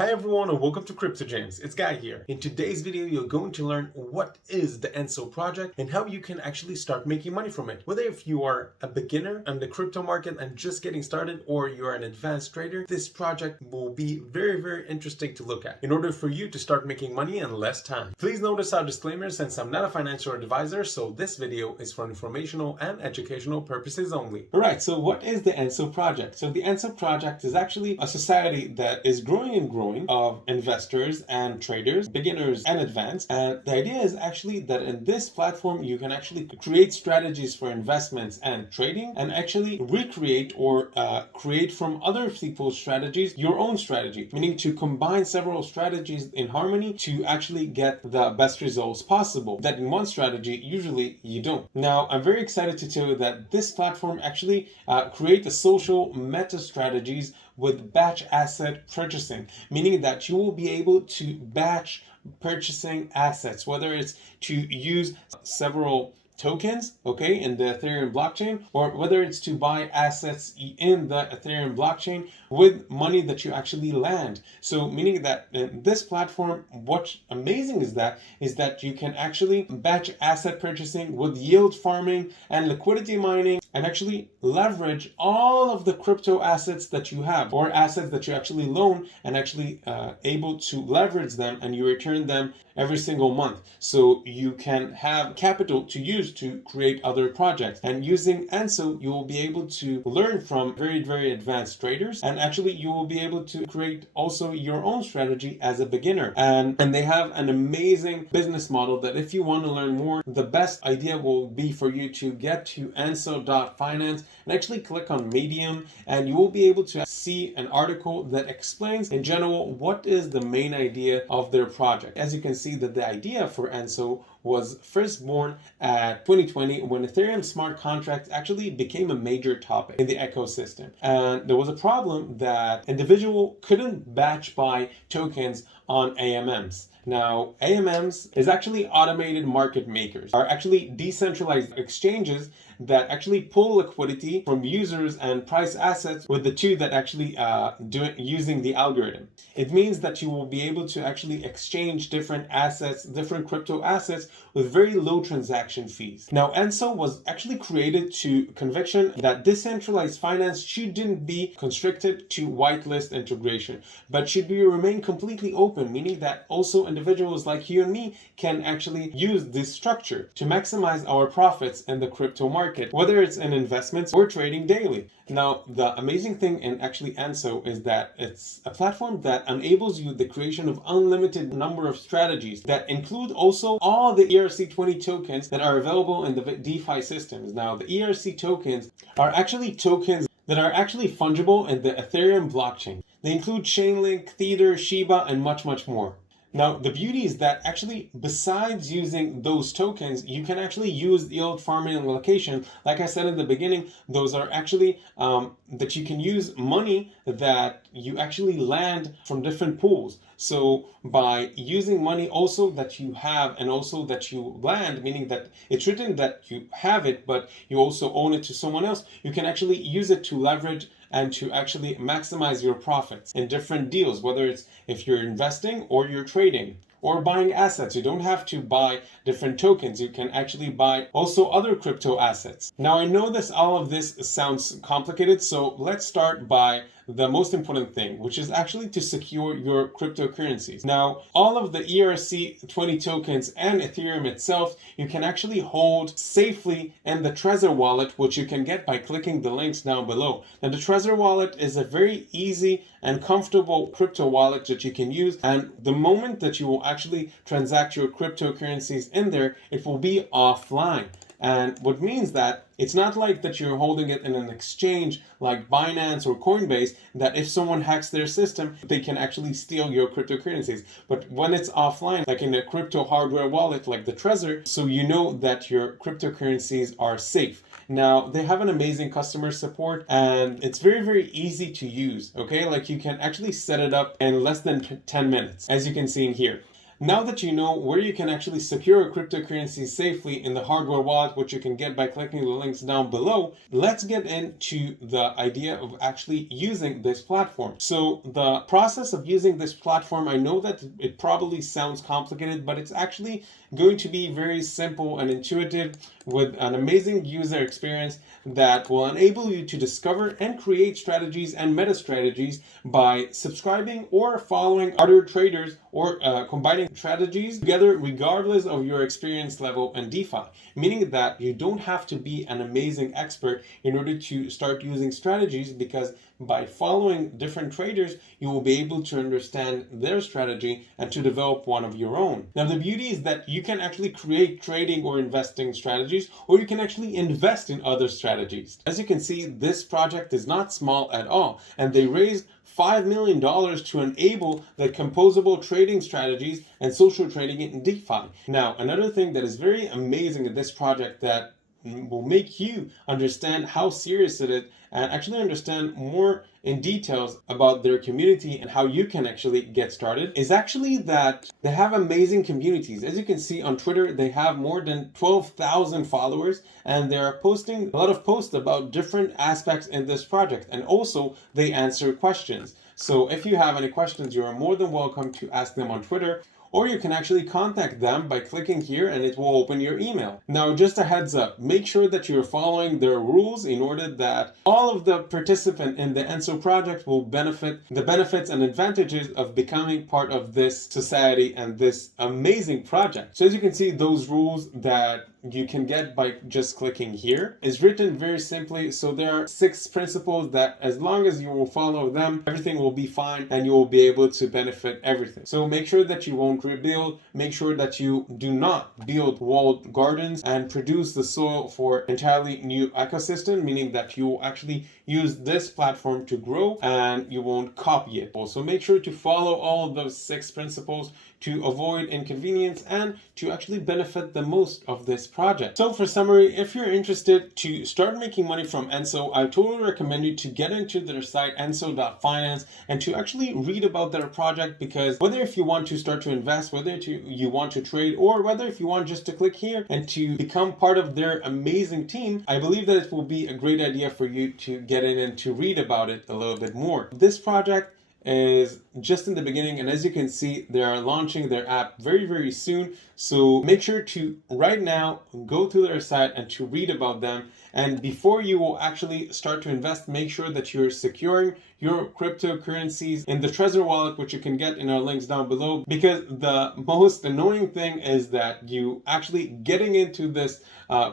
Hi everyone and welcome to Crypto James. It's Guy here. In today's video, you're going to learn what is the Enso project and how you can actually start making money from it. Whether if you are a beginner in the crypto market and just getting started or you're an advanced trader, this project will be very interesting to look at in order for you to start making money in less time. Please notice our disclaimer since I'm not a financial advisor, so this video is for informational and educational purposes only. Alright, so what is the Enso project? So the Enso project is actually a society that is growing and growing of investors and traders, beginners and advanced. And the idea is actually that in this platform, you can actually create strategies for investments and trading and actually recreate or create from other people's strategies your own strategy, meaning to combine several strategies in harmony to actually get the best results possible that in one strategy usually you don't. Now, I'm very excited to tell you that this platform actually create a social meta strategies with batch asset purchasing, meaning that you will be able to batch purchasing assets, whether it's to use several tokens, okay, in the Ethereum blockchain, or whether it's to buy assets in the Ethereum blockchain with money that you actually land. So meaning that in this platform, what's amazing is that you can actually batch asset purchasing with yield farming and liquidity mining and actually leverage all of the crypto assets that you have or assets that you actually loan and actually able to leverage them, and you return them every single month. So you can have capital to use to create other projects. And using Enso, you will be able to learn from very advanced traders, and actually you will be able to create also your own strategy as a beginner. And they have an amazing business model that if you want to learn more, the best idea will be for you to get to Enso.finance and actually click on Medium, and you will be able to see an article that explains in general what is the main idea of their project. As you can see that the idea for Enso was first born at 2020 when Ethereum smart contracts actually became a major topic in the ecosystem. And there was a problem that individual couldn't batch buy tokens on AMMs. Now, AMMs is actually automated market makers, are actually decentralized exchanges that actually pull liquidity from users and price assets with the two that actually using the algorithm. It means that you will be able to actually exchange different assets, different crypto assets with very low transaction fees. Now, Enso was actually created to conviction that decentralized finance shouldn't be constricted to whitelist integration, but should be remain completely open, meaning that also individuals like you and me can actually use this structure to maximize our profits in the crypto market, whether it's in investments or trading daily. Now, the amazing thing in actually Enso is that it's a platform that enables you the creation of unlimited number of strategies that include also all the ERC20 tokens that are available in the DeFi systems. Now, the ERC tokens are actually tokens that are actually fungible in the Ethereum blockchain. They include Chainlink, Tether, Shiba, and much more. Now, the beauty is that actually, besides using those tokens, you can actually use yield farming and allocation. Like I said in the beginning, those are actually that you can use money that you actually land from different pools. So by using money also that you have and also that you land, meaning that it's written that you have it, but you also own it to someone else, you can actually use it to leverage and to actually maximize your profits in different deals, whether it's if you're investing or you're trading or buying assets. You don't have to buy different tokens. You can actually buy also other crypto assets. Now, I know all of this sounds complicated, so let's start by the most important thing, which is actually to secure your cryptocurrencies. Now, all of the ERC20 tokens and Ethereum itself, you can actually hold safely in the Trezor wallet, which you can get by clicking the links down below. Now, the Trezor wallet is a very easy and comfortable crypto wallet that you can use, and the moment that you will actually transact your cryptocurrencies in there, it will be offline. And what means that it's not like that you're holding it in an exchange like Binance or Coinbase, that if someone hacks their system, they can actually steal your cryptocurrencies. But when it's offline, like in a crypto hardware wallet like the Trezor, so you know that your cryptocurrencies are safe. Now, they have an amazing customer support and it's very easy to use, okay? Like you can actually set it up in less than 10 minutes, as you can see in here. now that you know where you can actually secure a cryptocurrency safely in the hardware wallet, which you can get by clicking the links down below, let's get into the idea of actually using this platform. So the process of using this platform, I know that it probably sounds complicated, but it's actually going to be very simple and intuitive with an amazing user experience that will enable you to discover and create strategies and meta strategies by subscribing or following other traders or combining strategies together regardless of your experience level in DeFi, meaning that you don't have to be an amazing expert in order to start using strategies, because by following different traders, you will be able to understand their strategy and to develop one of your own. Now, the beauty is that you can actually create trading or investing strategies, or you can actually invest in other strategies. As you can see, this project is not small at all, and they raised $5 million to enable the composable trading strategies and social trading in DeFi. Now, another thing that is very amazing in this project that will make you understand how serious it is and actually understand more in details about their community and how you can actually get started is actually that they have amazing communities. As you can see on Twitter, they have more than 12,000 followers, and they're posting a lot of posts about different aspects in this project, and also they answer questions. So if you have any questions, you are more than welcome to ask them on Twitter, or you can actually contact them by clicking here and it will open your email. Now, just a heads up, make sure that you're following their rules in order that all of the participants in the Enso project will benefit the benefits and advantages of becoming part of this society and this amazing project. So as you can see, those rules that you can get by just clicking here is written very simply. So there are 6 principles that as long as you will follow them, everything will be fine and you will be able to benefit everything. So make sure that you won't rebuild, make sure that you do not build walled gardens and produce the soil for entirely new ecosystem, meaning that you will actually use this platform to grow and you won't copy it. Also, make sure to follow all of those 6 principles to avoid inconvenience and to actually benefit the most of this project. So for summary, if you're interested to start making money from Enso, I totally recommend you to get into their site enso.finance and to actually read about their project, because whether if you want to start to invest, whether you want to trade, or whether if you want just to click here and to become part of their amazing team, I believe that it will be a great idea for you to get in and to read about it a little bit more. This project is just in the beginning, and as you can see, they are launching their app very soon. So make sure to right now go to their site and to read about them. And before you will actually start to invest, make sure that you're securing your cryptocurrencies in the Trezor wallet, which you can get in our links down below, because the most annoying thing is that you actually getting into this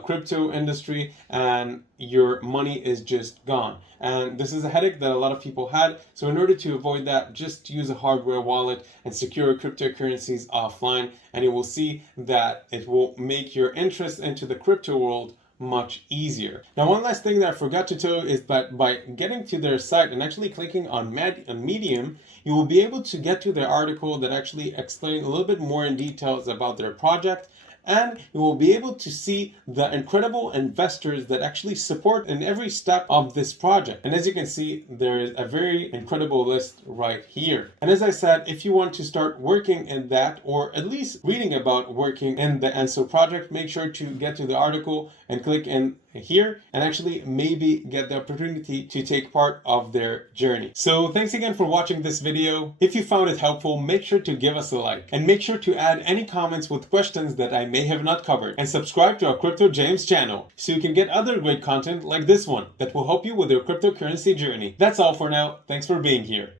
crypto industry and your money is just gone. And this is a headache that a lot of people had. So in order to avoid that, just use a hardware wallet and secure cryptocurrencies offline, and you will see that it will make your interest into the crypto world much easier. Now, one last thing that I forgot to tell you is that by getting to their site and actually clicking on Medium, you will be able to get to their article that actually explains a little bit more in details about their project, and you will be able to see the incredible investors that actually support in every step of this project. And as you can see, there is a very incredible list right here. And as I said, if you want to start working in that, or at least reading about working in the Enso project, make sure to get to the article and click in here and actually maybe get the opportunity to take part of their journey. So thanks again for watching this video. If you found it helpful, make sure to give us a like and make sure to add any comments with questions that I may have not covered, and subscribe to our Crypto James channel so you can get other great content like this one that will help you with your cryptocurrency journey. That's all for now. Thanks for being here.